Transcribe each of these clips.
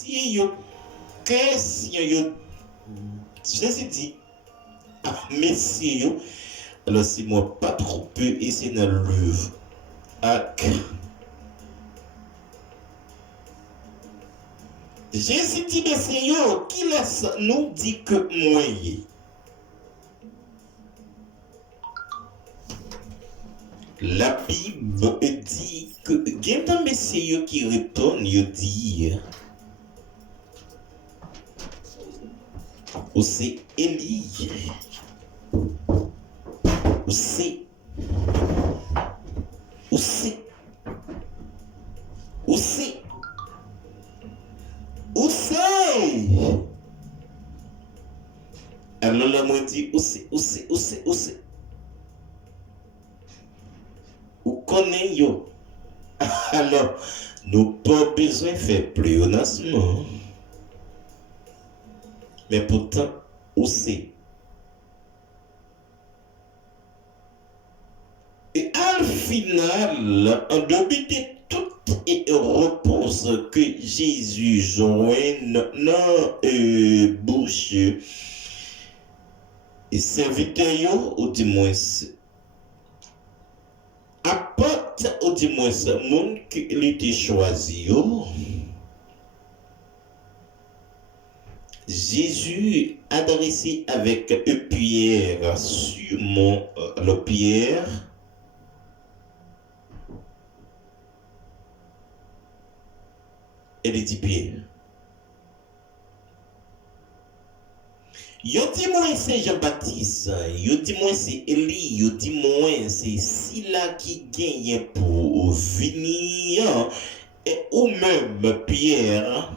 Si yo question yo Jésus dit messieurs yo alors si moi pas trop peu essayer dans le livre Jésus dit messieurs yo qui laisse nous dit que moi la Bible dit que il y a un messieurs qui retourne yo dit ou c'est Élie ou c'est alors là moi dit ou connaît yo alors nous pas besoin de faire pléonasme mais pourtant ou c'est et à final en début de toute réponse que Jésus joigne dans bouche et serviteur ou du moins apporte ou du moins monde qui était choisi Jésus adressé avec Pierre sur le Pierre et il dit Pierre yo dit moi c'est Jean-Baptiste, yo dit moi c'est Élie, yo dit moi c'est Sila qui gagne pour venir et ou même Pierre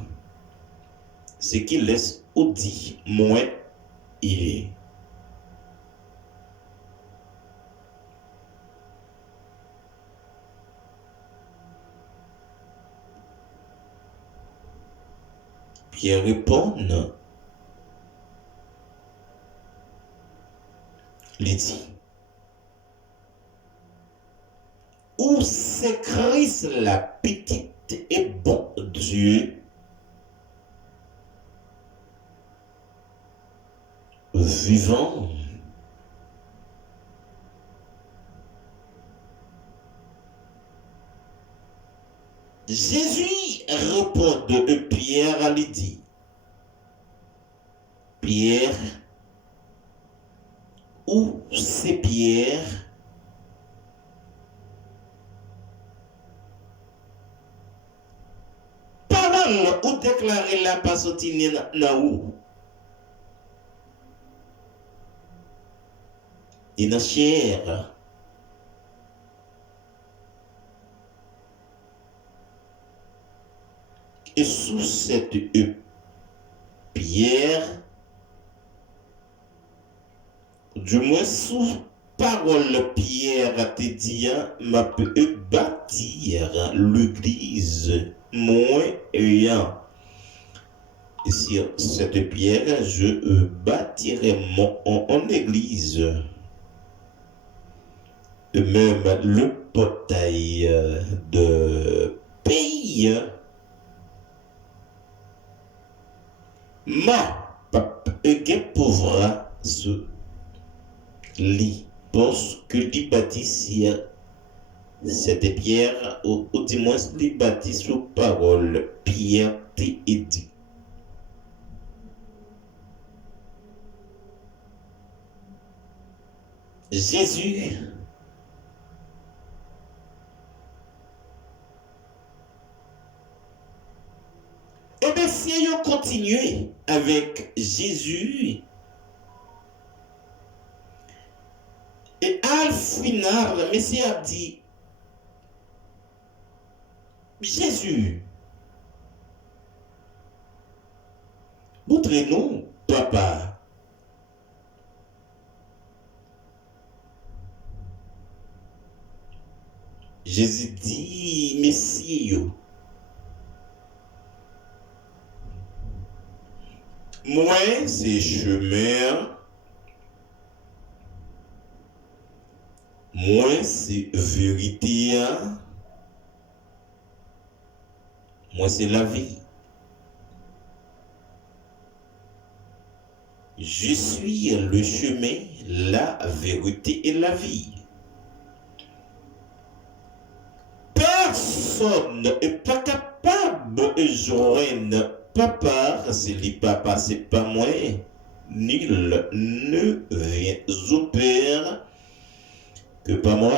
c'est qui laisse ou dit moi il est. Pierre répond il dit où c'est Christ la petite et bon Dieu vivant Jésus répond de Pierre lui dit Pierre où c'est Pierre parole ou déclarer la pas sorti na où et dans chair et sous cette pierre du moins sous parole Pierre te dit m'a peut bâtir l'église moi ayant et sur cette pierre je bâtirai mon église de même le portail de pays ma pape pauvra ce lit parce que les bâtissent cette pierre ou du moins les bâtissent sous parole pierre t'est dit Jésus et bien si on continue avec Jésus et à la finale, le Messie a dit Jésus, montrez-nous, papa. Jésus dit, Messie, moi, c'est chemin. Moi, c'est vérité. Moi, c'est la vie. Je suis le chemin, la vérité et la vie. Personne n'est pas capable de joindre papa, c'est lui papa, c'est pas moi. Nul ne vient au Père que par moi.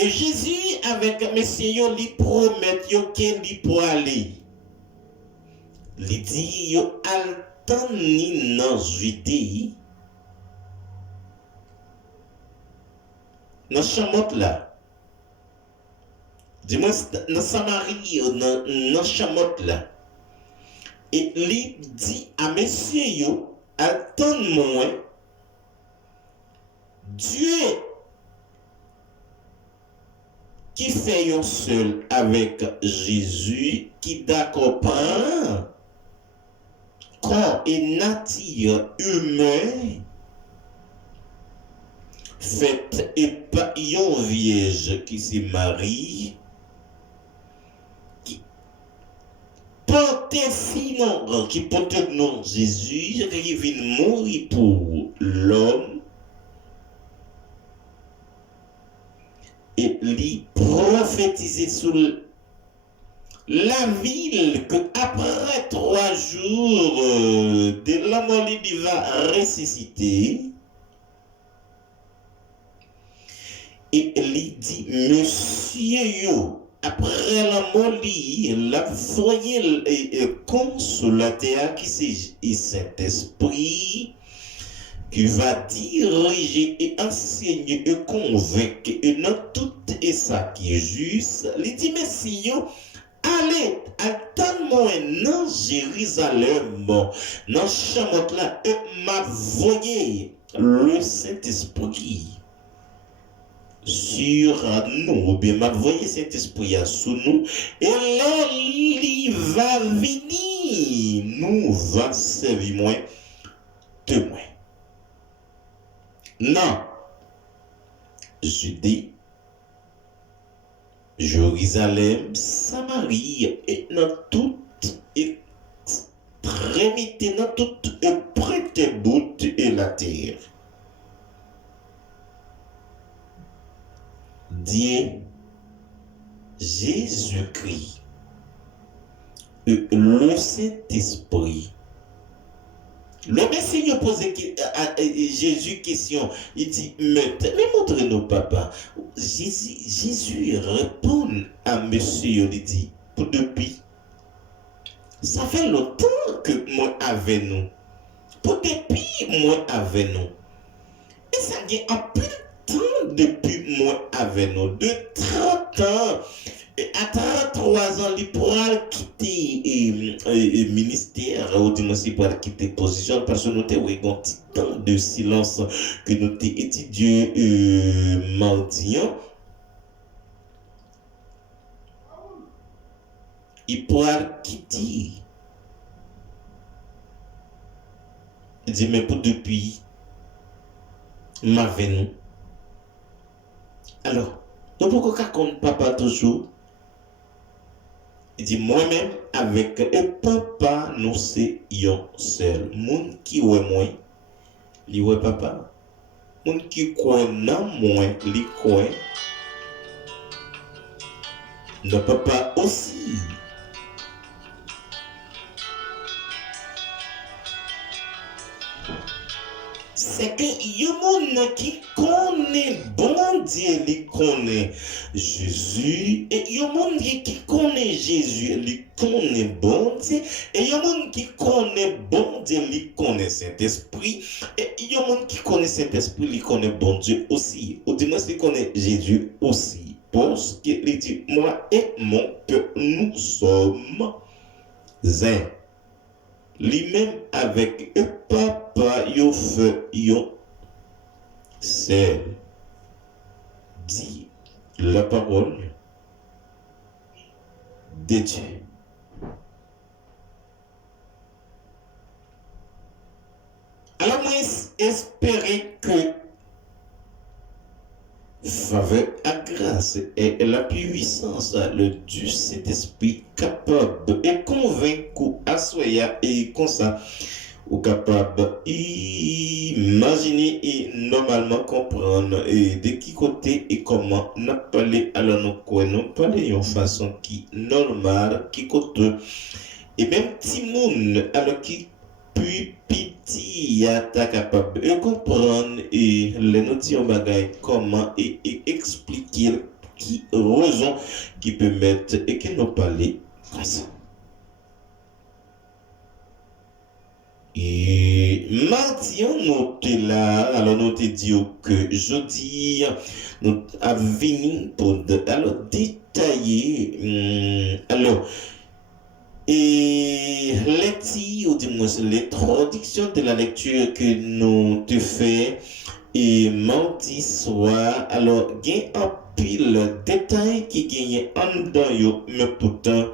Et Jésus, avec Monsieur, lui promet qu'il lui pour aller. Il dit, yo altan ni dans Judée, dans Chamot là. Dis-moi, dans Samarie, dans Chamot là. Et il dit à Monsieur, yo, attends-moi, Dieu qui fait un seul avec Jésus, qui d'accord prend corps et nature humaine, fait et pas une vierge qui se marie, qui porte sinon, qui porte le nom Jésus, qui vient mourir pour l'homme, et lui prophétiser sur la ville que après 3 jours de la mort il va ressusciter. Et il dit, monsieur yo, après la mort la voyez consolateur qui c'est Saint-Esprit qui va diriger et enseigner et convaincre et dans tout et ça qui est juste. Il dit, messieurs, allez, attends-moi dans Jérusalem, dans Chamot là, et m'envoyer le Saint-Esprit sur nous, ou bien m'envoyer Saint-Esprit sur nous, et là, il va venir, nous va servir moi, témoin. Non, Judée, Jérusalem, Samarie, et dans toute extrémité, dans toute prête bout et la terre. Dieu, Jésus-Christ, le Saint-Esprit. Le Messie a posé à Jésus question. Il dit, mais montrez-nous, papa. Jésus répond à monsieur, il dit, depuis, ça fait longtemps que moi avec nous. Pour depuis, moi avec nous. Et ça vient un peu de temps depuis moi avec nous. De 30 ans. Et à 33 ans, il pourra quitter le ministère, ou du moins, il pourra quitter position, parce que nous avons un petit temps de silence que nous avons étudié mardi. Il pourra quitter. Il dit, mais pour depuis, ma venue. Alors, nous pouvons compter papa toujours. Il dit, moi-même, avec un papa, nous c'est un seul. Moun qui oué moi, li oué papa. Moun qui croit dans moi, li croit dans papa aussi. C'est que y a monde qui connaît bon Dieu, il connaît Jésus, et il y a monde qui connaît Jésus, il connaît bon Dieu, et il y a monde qui connaît bon Dieu, il connaît Saint-Esprit, et il y a monde qui connaît Saint-Esprit, il connaît bon Dieu aussi. Au dimanche, il connaît Jésus aussi. Parce qu'il dit, moi et mon peuple, nous sommes un. Lui-même avec un papa, yo fait yo c'est dit la parole de Dieu. Alors moi espérer que faveur à grâce et la puissance le du Saint-Esprit capable et convaincu à soya et comme ça ou capable imaginer et normalement comprendre et de qui côté et comment n'a parlé alors nous quoi nous parler d'une façon qui normale qui côté et même Timoun alors qui puis petit à ta capable de comprendre et les notions bagaille comment et expliquer qui raison qui peut mettre et qui nous parler comme ça. Et mardi, nous te là, alors nous te dit que jeudi, nous avons venu pour alors détailler, alors, et les ou du moins les traductions de la lecture que nous te fait et mardi soir, alors, il y a un pile détail qui gagne en dedans, mais pourtant,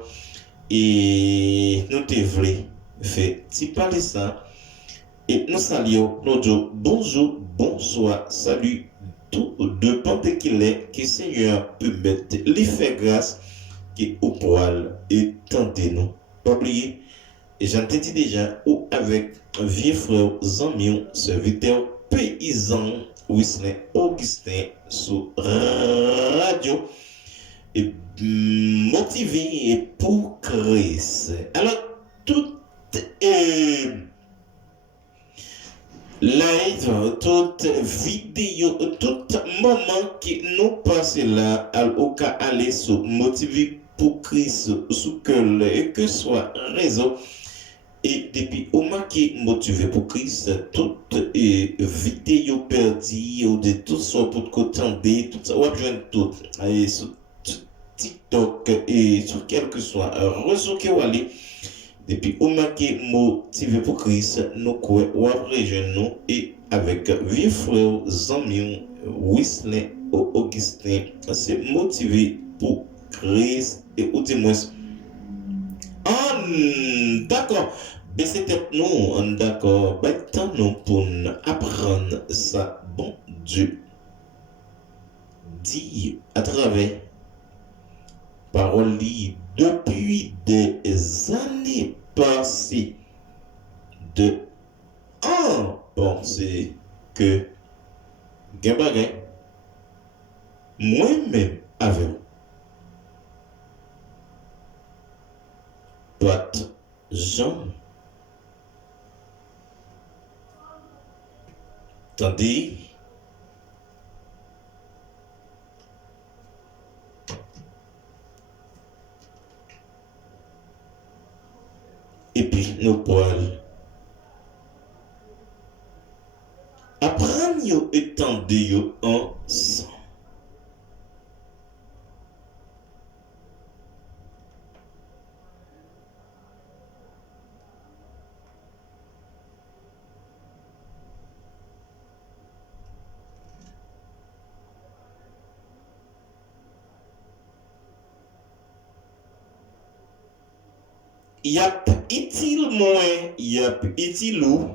et nous te voulons faire, tu parles ça. Et nous saluons, nous disons bonjour, bonsoir, salut, tout dépend de qu'il est, que le Seigneur peut mettre les faire grâce qui au poil et tentez-nous. Pas oublier, et j'entends dit déjà, ou avec un vieux frère, Zamion, serviteur paysan, Wesley Augustin, sur radio, et motivé et pour Christ. Alors, tout est live, toute vidéo, tout moment qui nous passe là, au cas aller sur motivé pour Christ, sous que soit réseau, et depuis au moins qui motivé pour Christ, toute vidéo perdue, ou de tout ça pour côté, tout ça, on va joindre tout, et sur TikTok, et sur quel que soit réseau qui va aller. Depuis au marqué motivé pour Christ, nous quoi ou après nous et avec vieux frère Zamion Wesley Augustin, c'est motivé pour Christ et ou dis-moi d'accord, mais c'était nous d'accord, maintenant nous pour apprendre ça bon Dieu dit à travers parole depuis des années passées de penser que Gabagay, moi-même avec pas Jean, tandis et puis nos poils. Apprendre yo étendre yo ensemble. Il y a utile moins, il y a utile ou.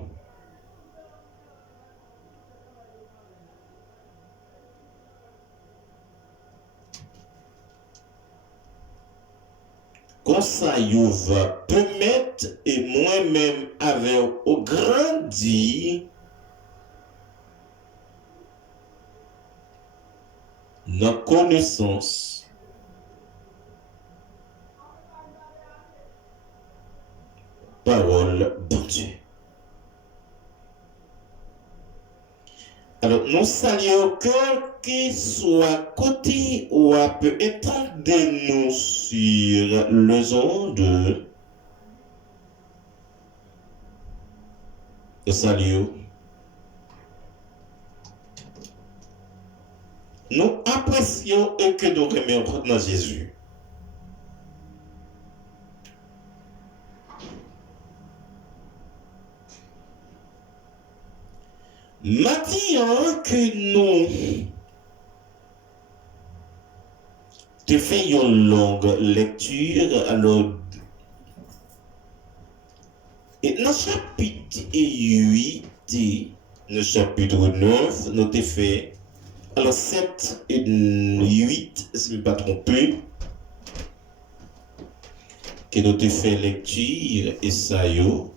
Comme ça, il va permettre et moi-même avec au grandi la connaissance parole bon Dieu. Alors, nous saluons quel que soit côté ou peut étendre nous sur les ondes. Nous saluons. Nous apprécions et que nous remercions dans Jésus. Maintenant que nous te faisons une longue lecture, alors, et dans le chapitre 8, le chapitre 9, nous te fait Alors 7 et 8, si je ne me pas trompé, que nous te fait lecture et ça yo.